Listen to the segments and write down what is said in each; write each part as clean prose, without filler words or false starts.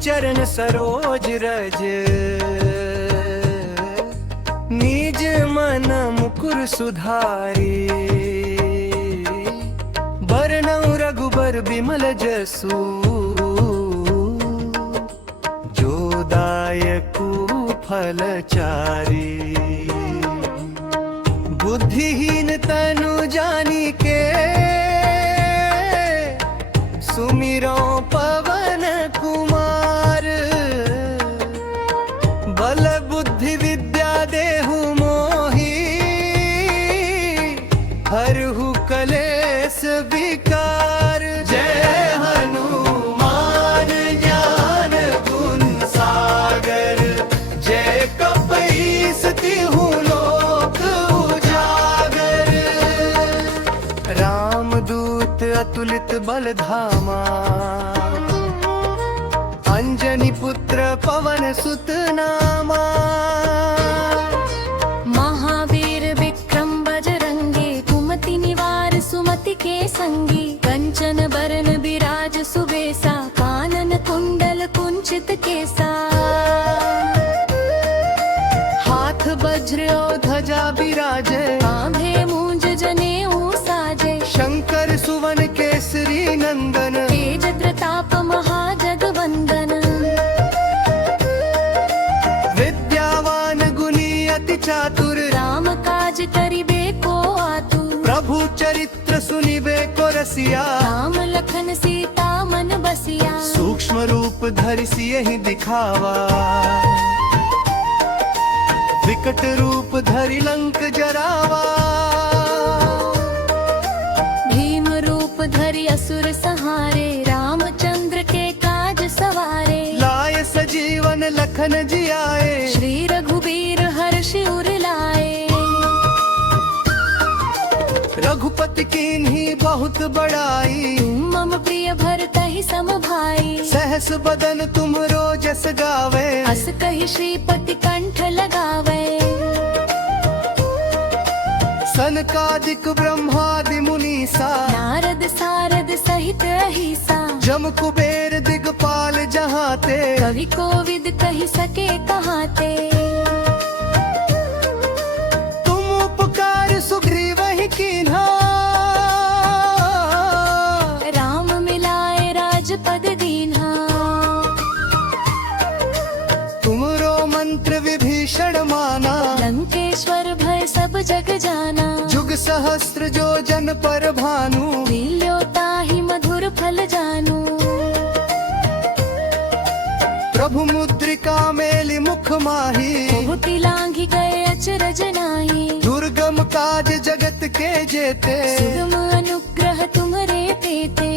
चरण सरोज रज, निज मन मुकुर सुधारी। बरनउँ रघुबर बिमल जसु, जो दायकु फलचारी। बुद्धिहीन तनु जानिके, सुमिरो पवन कुमार। बल बुद्धि विद्या देहु मोहि, हरहु कलेस विकार। जय हनुमान ज्ञान गुण सागर, जय कपीस तिहु लोक उजागर। रामदूत अतुलित बल धामा, अंजनी पुत्र पवन सुत नामा। महावीर विक्रम बजरंगी, कुमति निवार सुमति के संगी। कंचन बरन बिराज सुबेसा, कानन कुंडल कुंचित केसा। हाथ वज्र और ध्वजा बिराजे, कांधे मूंज जनेऊ साजे। शंकर सुवन केसरी नंदन, तेज प्रताप महाजगवंदन। विद्यावान गुणी अति चातुर, राम काज करिबे को आतुर। प्रभु चरित्र सुनिबे को रसिया। राम लखन सीता मन बसिया। सूक्ष्म रूप धरि सियहि दिखावा, विकट रूप धरि लंक जरावा। भीम रूप धरि असुर संहारे, रामचंद्र के काज सवारे। लाय सजीवन लखन जियाए, श्री रघुबीर हर्षि उर लाए। रघुपति कीन्ही बहुत बड़ाई, तुम मम प्रिय भरतहि सम भाई। सहस बदन तुम रोजस गावे, अस कहि श्रीपति कंठ लगावे। सनकादिक ब्रह्मादि मुनीसा, नारद सारद सहित अहिसा। जम कुबेर दिगपाल जहाते, कवि कोविद कहि सके कहाते। तुम उपकार सुग्रीवहि कीन्हा, राम मिलाए राजपद दीन्हा। तुमरो मंत्र विभीषण माना, लंकेश्वर भय सब जग जाना। जुग सहस्त्र जो जन पर भानु, लील्यो ताहि मधुर फल जानू। प्रभु मुद्रिका मेलि मुख माही, बहुत लांघि गए अचरज नाहि। दुर्गम काज जगत के जेते, सुगम अनुग्रह तुम्हरे तेते।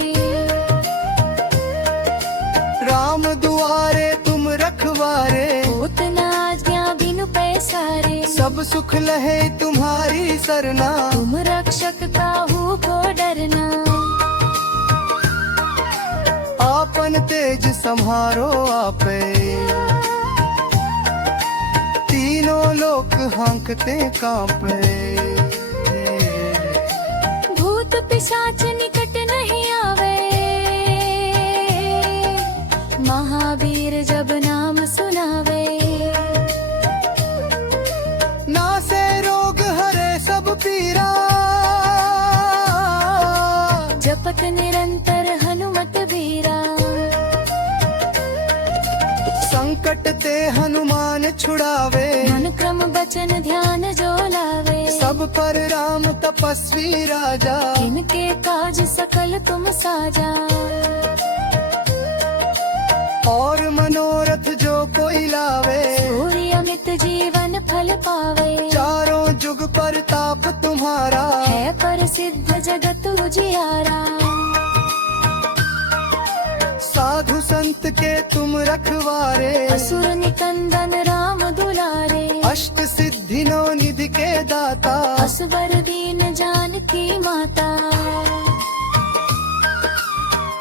राम दुआरे तुम रखवारे, होत न आज्ञा बिनु पैसारे। सब सुख लहे तुम्हारी सरना, तुम रक्षक काहू को डरना। आपन तेज सम्हारो आपे, तीनों लोक हांकते कांपे। भूत पिशाच निकट नहीं आवे, महावीर जब नाम सुनावे। नासे रोग हरे सब पीरा, जपत निरंतर हनुमत बीरा। संकट ते हनुमान छुड़ावे, मन क्रम बचन ध्यान जो लावे। सब पर राम तपस्वी राजा, इनके काज सकल तुम साजा। और मनोरथ जो कोई लावे, सूर्य अमित जीवन फल पावे। चारों जुग पर ताप तुम्हारा, है प्रसिद्ध जगत उजियारा। साधु संत के तुम रखवारे, असुर निकंदन राम दुलारे। अष्ट सिद्धि नौ निधि के दाता, असवर दीन जानकी माता।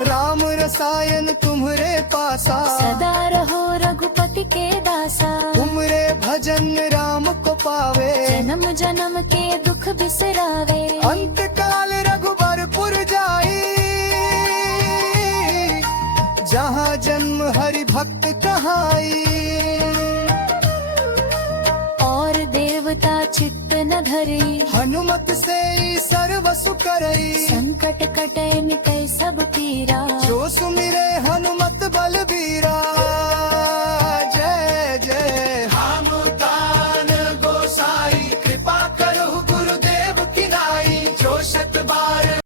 राम रसायन तुम्हरे पासा, सदा रहो रघुपति के दासा। तुमरे भजन राम को पावे, जन्म जन्म के दुख बिसरावे। अंत काल रघुबरपुर जाई, जहाँ जन्म हरि भक्त धरी हनुमत से सर्व सुख करई। संकट कटे मिटे सब पीरा जो सुमिरे हनुमत बलबीरा। जय जय हामुतान गोसाई, कृपा करो गुरुदेव की नाई। जो शत बार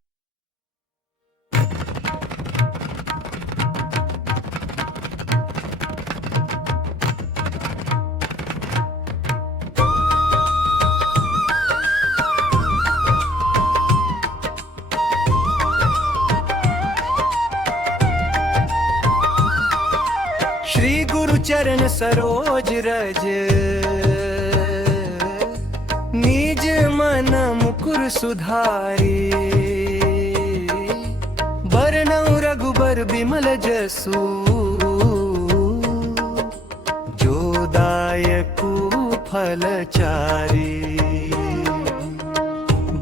श्री गुरु चरण सरोज रज, निज मन मुकुर सुधारी। बरनउँ रघुबर बिमल जसु, जो दायकु फल चारी।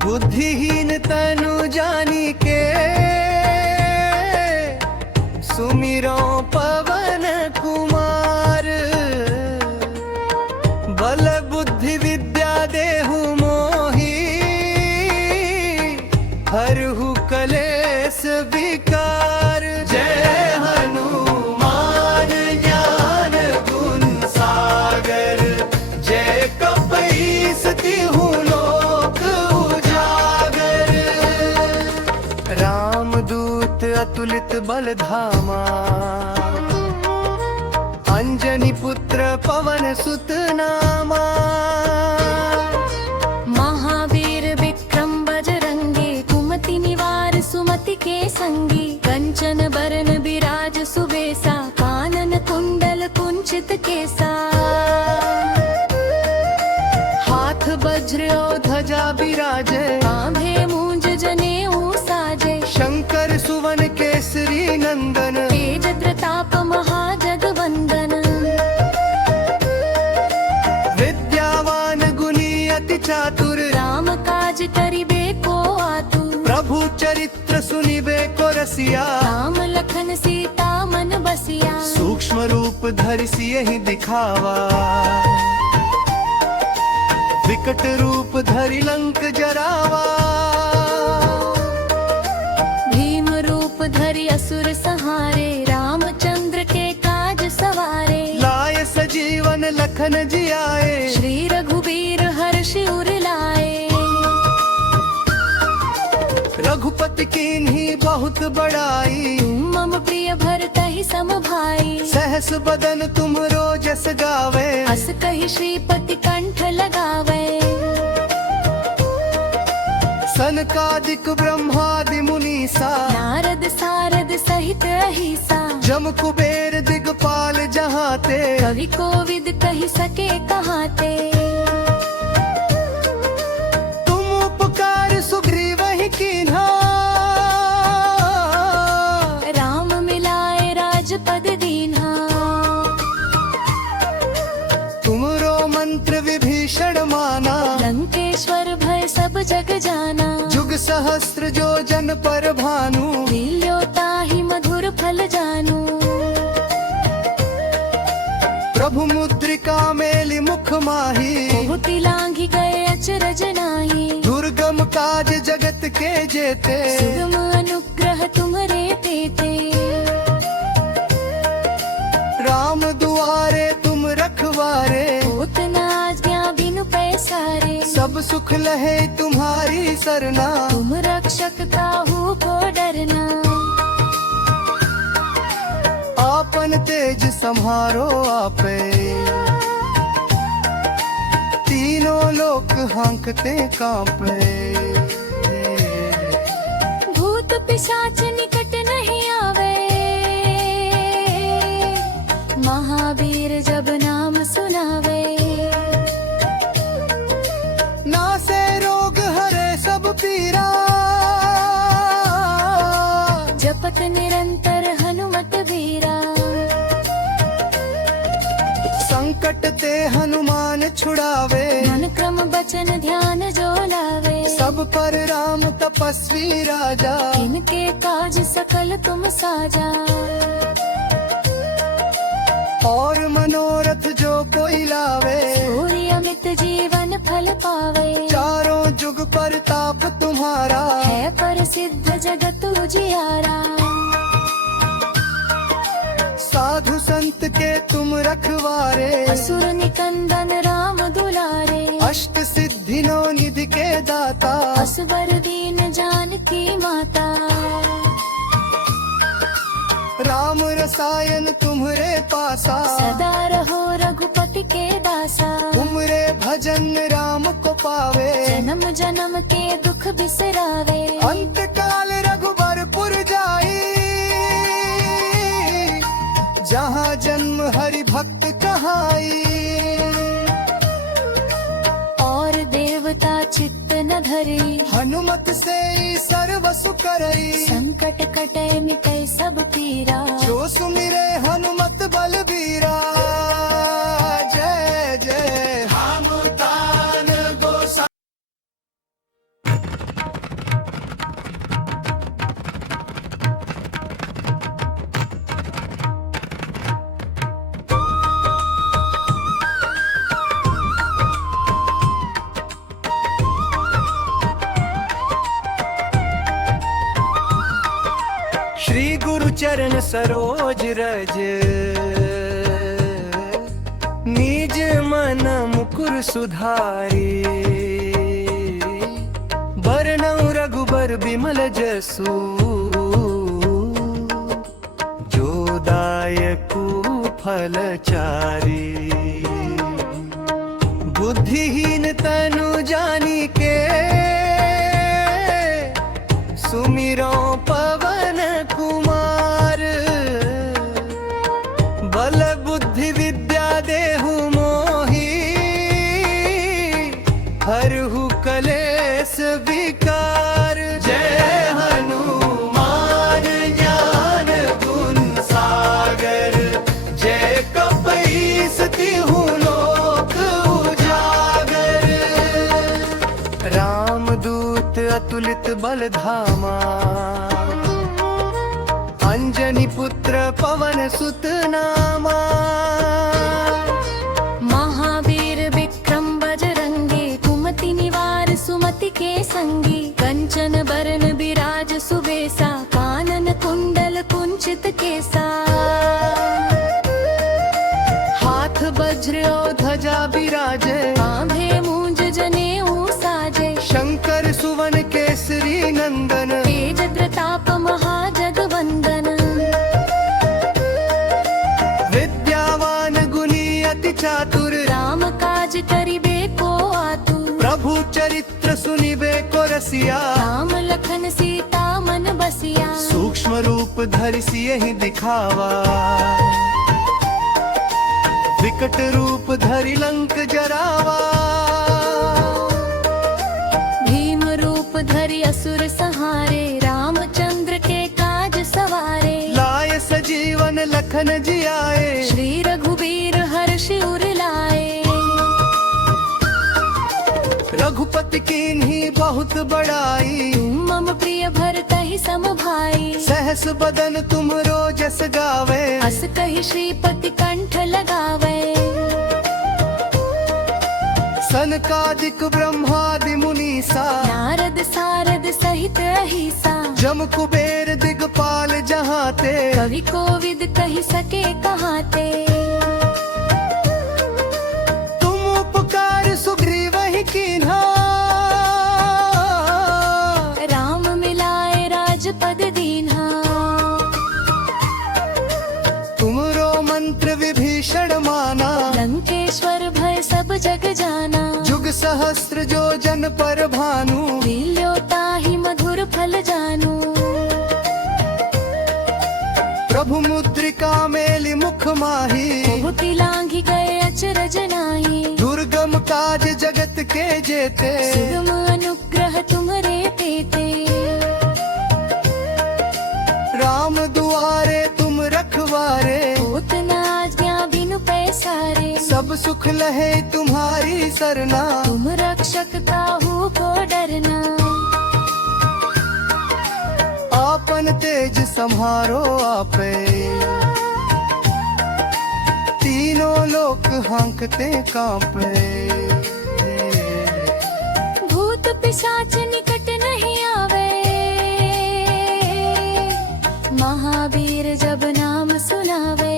बुद्धिहीन तनु जानिके, सुमिरो पवन कुमार। बल बुद्धि विद्या देहु मोहि, हरहु कलेश विकार। जय हनुमान ज्ञान गुण सागर, जय कपीस तिहु लोक उजागर। रामदूत अतुलित बल धामा, अंजनी पुत्र पवन सुत नामा। महावीर विक्रम बजरंगी, कुमति निवार सुमति के संगी। कंचन बरन बिराज सुबेसा, कानन कुंडल कुंचित केसा। हाथ वज्र और ध्वजा बिराजे, कांधे मूंज जनेऊ साजे। शंकर सुवन केसरी नंदन। तेज प्रताप महाजगवंदन, विद्यावान गुणी अति चातुर। राम काज करिबे को आतुर। प्रभु चरित्र सुनिबे को रसिया। राम लखन सीता मन बसिया। सूक्ष्म रूप धरि सियहि दिखावा, विकट रूप धरि लंक जरावा। भीम रूप धरि असुर संहारे, रामचंद्र के काज सवारे। लाय सजीवन लखन जियाए, श्री रघुबीर हर्षि उर लाए। रघुपति कीन्ही बहुत बड़ाई। तुम मम प्रिय भरतहि सम भाई। सहस बदन तुमरो जस गावे। अस कहि श्रीपति कंठ लगावे। सनकादिक ब्रह्मादि मुनीसा, नारद सारद सहित अहिसा। जम कुबेर दिगपाल जहाते। कवि कोविद कहि सके कहाते। तुम उपकार सुग्रीवहि कीन्हा, राम मिलाए राजपद दीन्हा। तुमरो मंत्र विभीषण माना। लंकेश्वर भय सब जग जाना। जुग सहस्त्र जो जन पर भानु। लील्यो ताहि मधुर फल जानू। प्रभु मुद्रिका मेलि मुख माही। बहुत लांघि गए अचरज नाही। दुर्गम काज जगत के जेते। सुगम अनुग्रह तुम्हरे तेते। राम दुआरे तुम रखवारे। होत न आज्ञा बिनु पैसारे। सब सुख लहे तुम्हारी सरना। तुम रक्षक काहू को डरना। आपन तेज सम्हारो आपे। तीनों लोक हांकते कांपे। भूत पिशाच निकट नहीं आवे। महावीर जब नाम सुनावे। नासे रोग हरे सब पीरा। जपत निरंतर हनुमत बीरा। संकट ते हनुमान छुड़ावे। मन क्रम बचन ध्यान जो लावे। सब पर राम तपस्वी राजा। इनके काज सकल तुम साजा। और मनोरथ जो कोई लावे पूरी अमित जीवन फल पावे। चारों जुग पर ताप तुम्हारा है प्रसिद्ध जगत उजियारा। साधु संत के तुम रखवारे असुर निकंदन राम दुलारे। अष्ट सिद्धि नौ निधि के दाता असवर दीन जानकी माता। राम रसायन तुम्हरे पासा सदा रहो रघुपति के दासा। तुमरे भजन राम को पावे जन्म जन्म के दुख बिसरावे। अंत काल रघुबरपुर जाई जहाँ जन्म हरि भक्त कहाई। और देवता चित्त न धरी हनुमत से सर्व सुख करई संकट कटे मिटे सब पीरा। जो सुमिरे हनुमत बलबीरा। जय जय हामुतान गोसा। श्री गुरु चरण सरोज रज निज मन मुकुर सुधारी। बरनउँ रघुबर बिमल जसु जो दायकु फल चारी। बुद्धिहीन तनु जानी के सुमिरो पवन कुमार। बल बुद्धि विद्या देहु मोहि हरहु कलेश विकार। जय हनुमान ज्ञान गुण सागर जय कपीस तिहु लोक उजागर। रामदूत अतुलित बल धामा अंजनी पुत्र पवन सुत नामा। महावीर विक्रम बजरंगी कुमति निवार सुमति के संगी। कंचन बरन बिराज सुबेसा कानन कुंडल कुंचित केसा। हाथ वज्र और ध्वजा बिराजे कांधे मूंज जनेऊ साजे। शंकर सुवन केसरी नंदन तेज प्रताप महाजगवंदन। विद्यावान गुणी अति चातुर राम काज करिबे को आतुर। प्रभु चरित्र सुनिबे को रसिया। राम लखन सीता मन बसिया। सूक्ष्म रूप धरि सियहि दिखावा विकट रूप धरि लंक जरावा। भीम रूप धरि असुर संहारे। रामचंद्र के काज सवारे। लाय सजीवन लखन जियाए श्री रघुबीर हर्षि उर लाए। रघुपति कीन्ही बहुत बड़ाई तुम मम प्रिय भरतहि सम भाई। सहस बदन तुम रोजस गावे अस कहि श्रीपति कंठ लगावे। सनकादिक ब्रह्मादि मुनीसा नारद सारद सहित अहिसा। जम कुबेर दिगपाल जहाते कवि कोविद कहि सके कहाते। तुम उपकार सुग्रीवहि कीन्हा राम मिलाए राजपद दीन्हा। तुमरो मंत्र विभीषण माना लंकेश्वर भय सब जग जाना। जुग सहस्त्र जो जन पर भानु लील्यो ताहि मधुर फल जानू। प्रभु मुद्रिका मेलि मुख माही बहुत लांघि गए अचरज नाही। दुर्गम काज जगत के जेते सुगम अनुग्रह तुम्हरे तेते। राम दुआरे तुम रखवारे होत न आज्ञा बिनु पैसारे। सब सुख लहे तुम्हारी सरना तुम रक्षक काहू को डरना। आपन तेज सम्हारो आपे तीनों लोक हाँकते कांपे। भूत पिशाच निकट नहीं आवे, महावीर जब नाम सुनावे।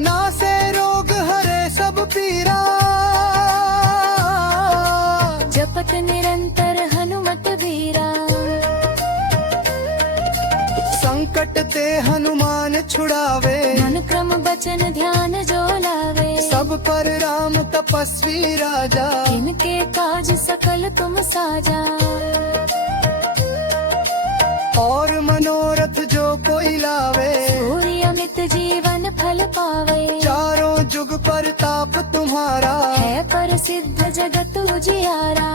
नासे रोग हरे सब पीरा, जपत निरंतर हनुमत वीरा। संकट ते हनुमान छुड़ावे, मन क्रम बचन ध्यान जो लावे। सब पर राम तपस्वी राजा, इनके काज सकल तुम साजा। और मनोरथ जो कोई लावे, सूर्य अमित जीवन फल पावे। चारों जुग परताप तुम्हारा, है प्रसिद्ध जगत उजियारा।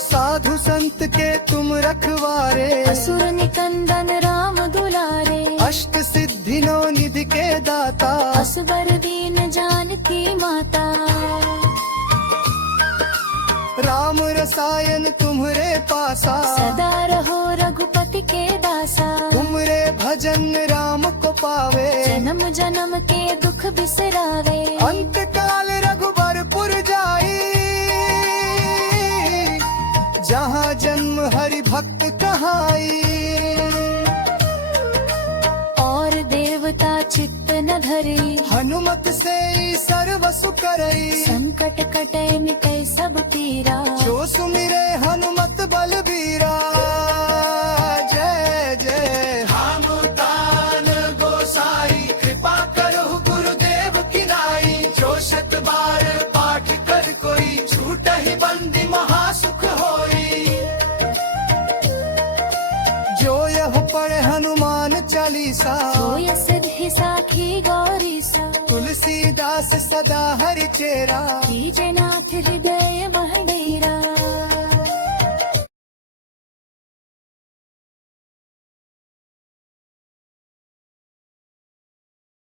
साधु संत के तुम रखवारे, असुर निकंदन राम दुलारे। अष्ट सिद्धि नौ निधि के दाता, असबर दीन जानकी माता। राम रसायन तुम्हरे पासा, सदा रहो रघुपति के दासा। तुमरे भजन राम को पावे, जन्म जन्म के दुख बिसरावे। अंत काल रघुबरपुर जाई, जहाँ जन्म हरि भक्त कहाई। और देवता चित्त न धरी, हनुमत से ही सर्व सुख करई, संकट कटे मिटे सब पीरा। जो सुमिरे हनुमत बलबीरा। जय जय हामुतान गोसाई, कृपा करो गुरुदेव की नाई। जो शत बार पाठ कर कोई, छूट ही बंदी महासुख होई। जो यह पढ़े हनुमान चालीसा, सोय सिद्धि साखी गौरी सा। तुलसीदास सदा हरि चेरा। कीजे नाथ हृदय